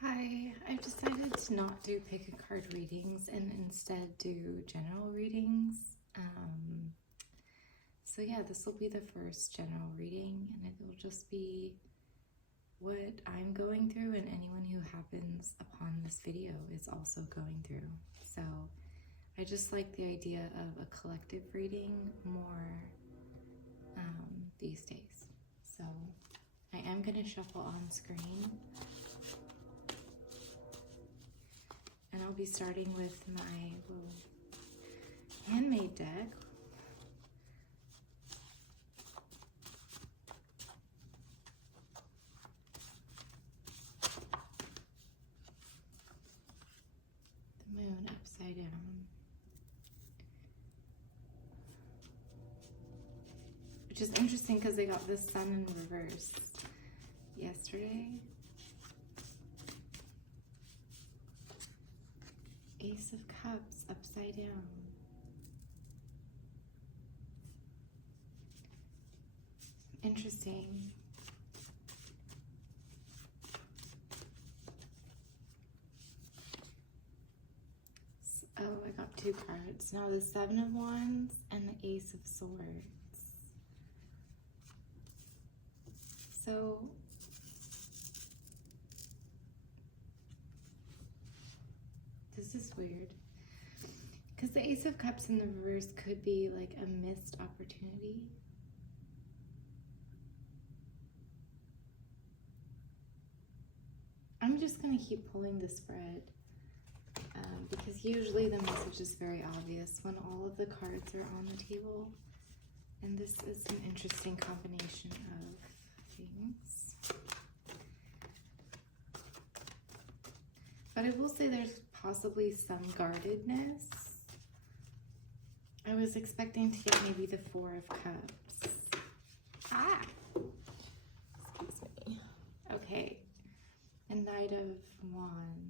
Hi, I've decided to not do pick a card readings and instead do general readings. So yeah, this will be the first general reading and it will just be what I'm going through and anyone who happens upon this video is also going through. So I just like the idea of a collective reading more these days. So I am going to shuffle on screen. And I'll be starting with my little handmade deck. The moon upside down. Which is interesting because they got the sun in reverse yesterday. Ace of Cups upside down. Interesting. Oh, I got two cards. Now the Seven of Wands and the Ace of Swords. So this is weird. Because the Ace of Cups in the reverse could be like a missed opportunity. I'm just going to keep pulling the spread because usually the message is very obvious when all of the cards are on the table. And this is an interesting combination of things. But I will say there's possibly some guardedness. I was expecting to get maybe the Four of Cups. Ah! Excuse me. Okay. A Knight of Wands.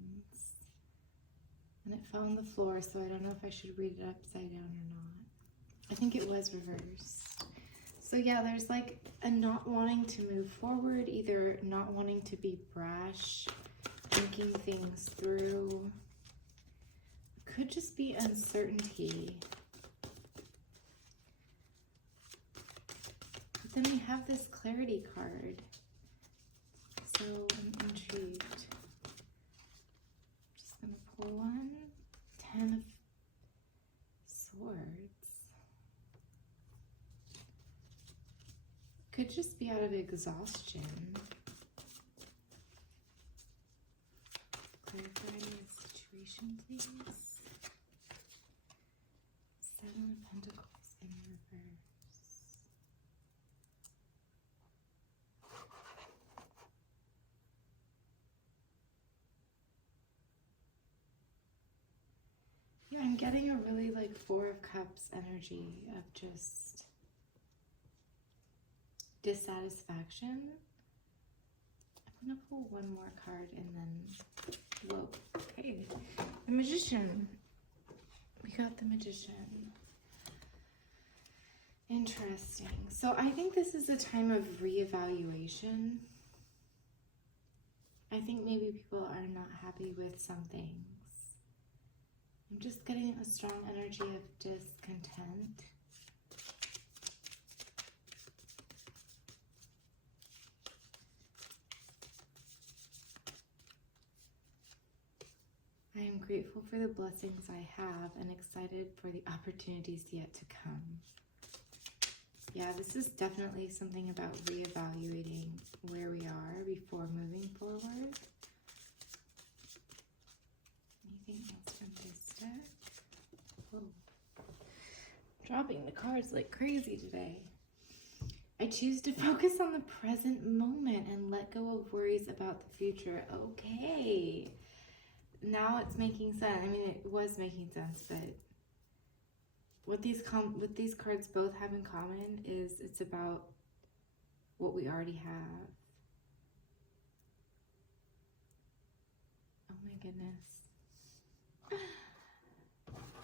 And it fell on the floor, so I don't know if I should read it upside down or not. I think it was reversed. So yeah, there's like a not wanting to move forward, either not wanting to be brash, thinking things through. Could just be uncertainty. But then we have this clarity card. So I'm intrigued. Just gonna pull one. 10 of Swords. Could just be out of exhaustion. Clarify the situation, please. Seven of Pentacles in reverse. Yeah, I'm getting a really like Four of Cups energy of just dissatisfaction. I'm gonna pull one more card and then, whoa, okay. The Magician. We got the Magician. Interesting. So I think this is a time of reevaluation. I think maybe people are not happy with some things. I'm just getting a strong energy of discontent. I am grateful for the blessings I have and excited for the opportunities yet to come. Yeah, this is definitely something about reevaluating where we are before moving forward. Anything else from this deck? Whoa. Dropping the cards like crazy today. I choose to focus on the present moment and let go of worries about the future. Okay. Now it's making sense. I mean, it was making sense, but what these cards both have in common is it's about what we already have. Oh my goodness.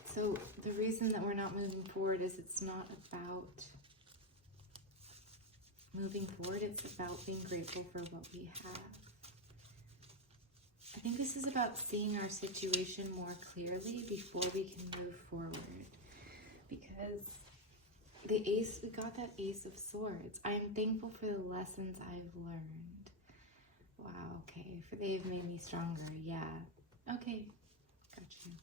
So the reason that we're not moving forward is it's not about moving forward, it's about being grateful for what we have. I think this is about seeing our situation more clearly before we can move forward. Because we got that Ace of Swords. I am thankful for the lessons I've learned. Wow, okay. For they have made me stronger. Yeah. Okay. Got you.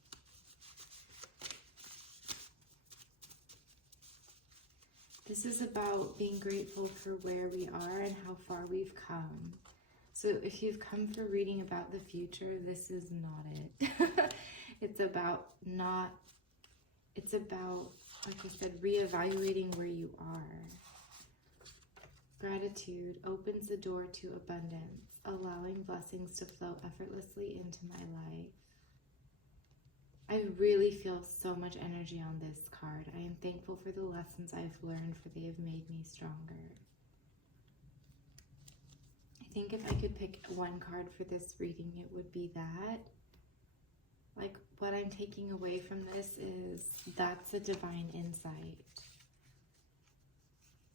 This is about being grateful for where we are and how far we've come. So if you've come for reading about the future, this is not it. It's about, like I said, reevaluating where you are. Gratitude opens the door to abundance, allowing blessings to flow effortlessly into my life. I really feel so much energy on this card. I am thankful for the lessons I've learned, for they have made me stronger. I think if I could pick one card for this reading, it would be that. Like, what I'm taking away from this is that's a divine insight.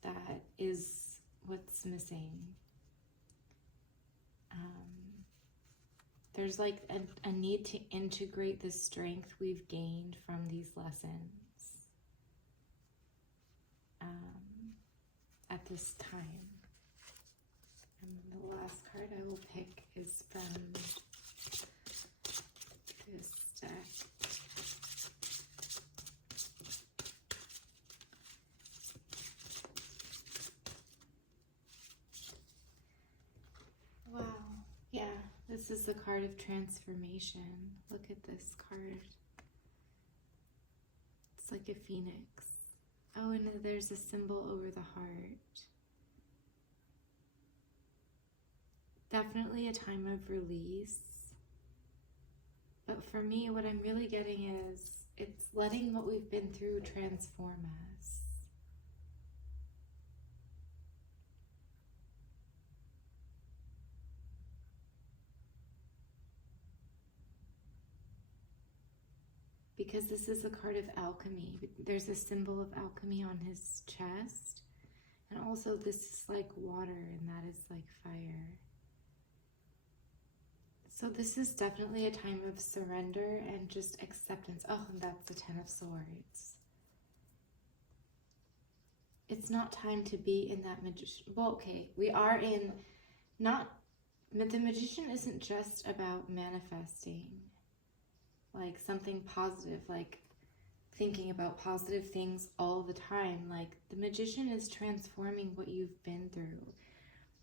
That is what's missing. There's like a need to integrate the strength we've gained from these lessons at this time. And the last card I will pick is from this deck. Wow. Yeah, this is the card of transformation. Look at this card. It's like a phoenix. Oh, and there's a symbol over the heart. Definitely a time of release. But for me, what I'm really getting is it's letting what we've been through transform us. Because this is a card of alchemy. There's a symbol of alchemy on his chest. And also this is like water, and that is like fire. So this is definitely a time of surrender and just acceptance. Oh, and that's the Ten of Swords. It's not time to be in that magician. Well, okay, we are in not... The magician isn't just about manifesting. Like something positive, like thinking about positive things all the time. Like the magician is transforming what you've been through.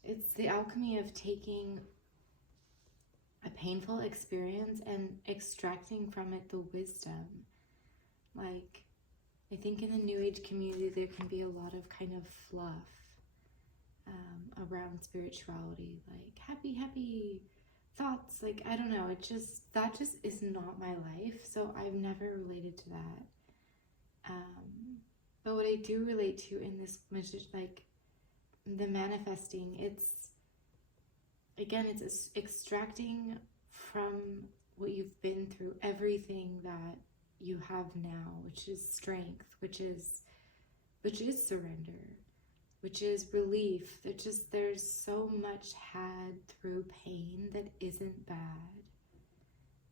It's the alchemy of taking a painful experience and extracting from it the wisdom. Like, I think in the New Age community, there can be a lot of kind of fluff around spirituality, like happy thoughts. Like, I don't know, that just is not my life, so I've never related to that. But what I do relate to in this, like the manifesting, it's extracting from what you've been through, everything that you have now, which is strength, which is surrender, which is relief. There's so much had through pain that isn't bad.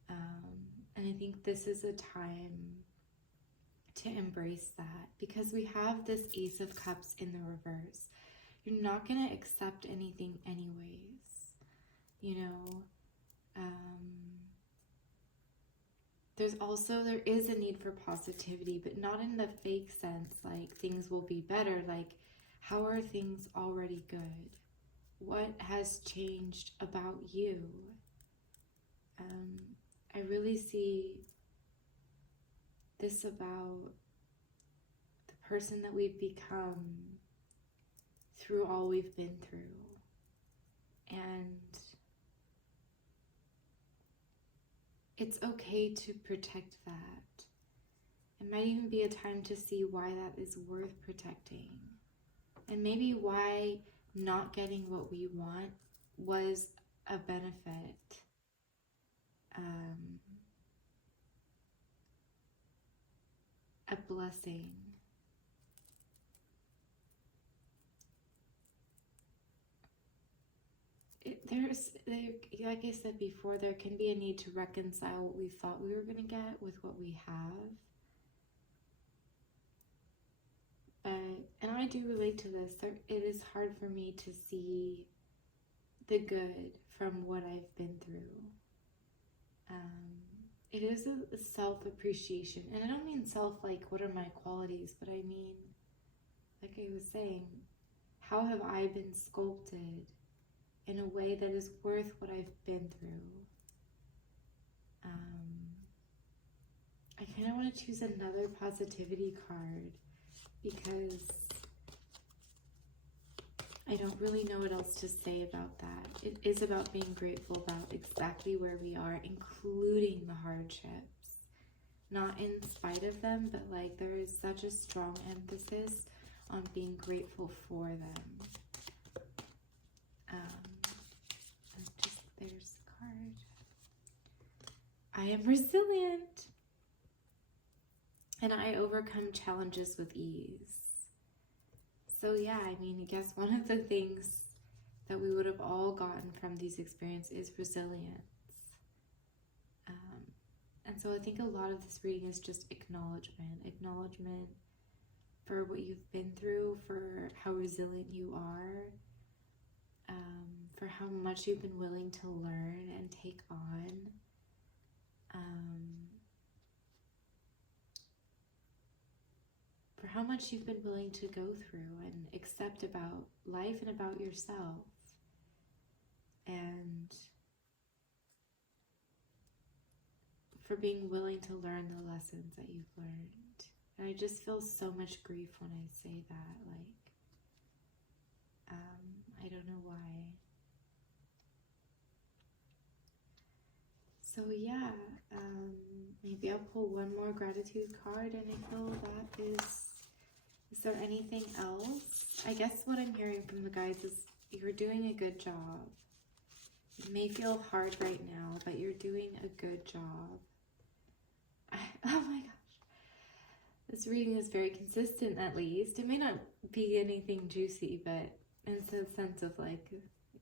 And I think this is a time to embrace that, because we have this Ace of Cups in the reverse. You're not going to accept anything anyways. You know, there is a need for positivity, but not in the fake sense, like things will be better. Like, how are things already good? What has changed about you? I really see this about the person that we've become through all we've been through. And it's okay to protect that. It might even be a time to see why that is worth protecting. And maybe why not getting what we want was a benefit. A blessing. like I said before, there can be a need to reconcile what we thought we were going to get with what we have. And I do relate to this. It is hard for me to see the good from what I've been through. It is a self-appreciation. And I don't mean self like, what are my qualities? But I mean, like I was saying, how have I been sculpted in a way that is worth what I've been through? I kind of want to choose another positivity card because I don't really know what else to say about that. It is about being grateful about exactly where we are, including the hardships. Not in spite of them, but like there is such a strong emphasis on being grateful for them. There's the card. I am resilient. And I overcome challenges with ease. So yeah, I mean, I guess one of the things that we would have all gotten from these experiences is resilience. And so I think a lot of this reading is just acknowledgement for what you've been through, for how resilient you are, for how much you've been willing to learn and take on. For how much you've been willing to go through and accept about life and about yourself. And for being willing to learn the lessons that you've learned. And I just feel so much grief when I say that, like, I don't know why. So yeah, maybe I'll pull one more gratitude card, and I feel that is there anything else? I guess what I'm hearing from the guides is you're doing a good job. It may feel hard right now, but you're doing a good job. Oh my gosh. This reading is very consistent, at least. It may not be anything juicy, but in the sense of like,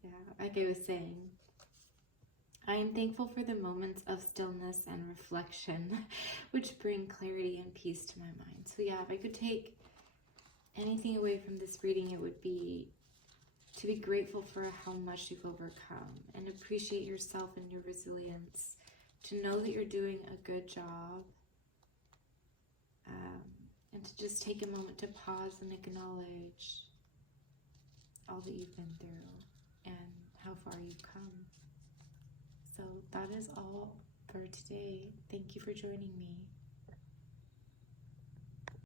yeah, like I was saying, I am thankful for the moments of stillness and reflection, which bring clarity and peace to my mind. So yeah, if I could take anything away from this reading, it would be to be grateful for how much you've overcome and appreciate yourself and your resilience, to know that you're doing a good job, and to just take a moment to pause and acknowledge all that you've been through and how far you've come. So that is all for today. Thank you for joining me.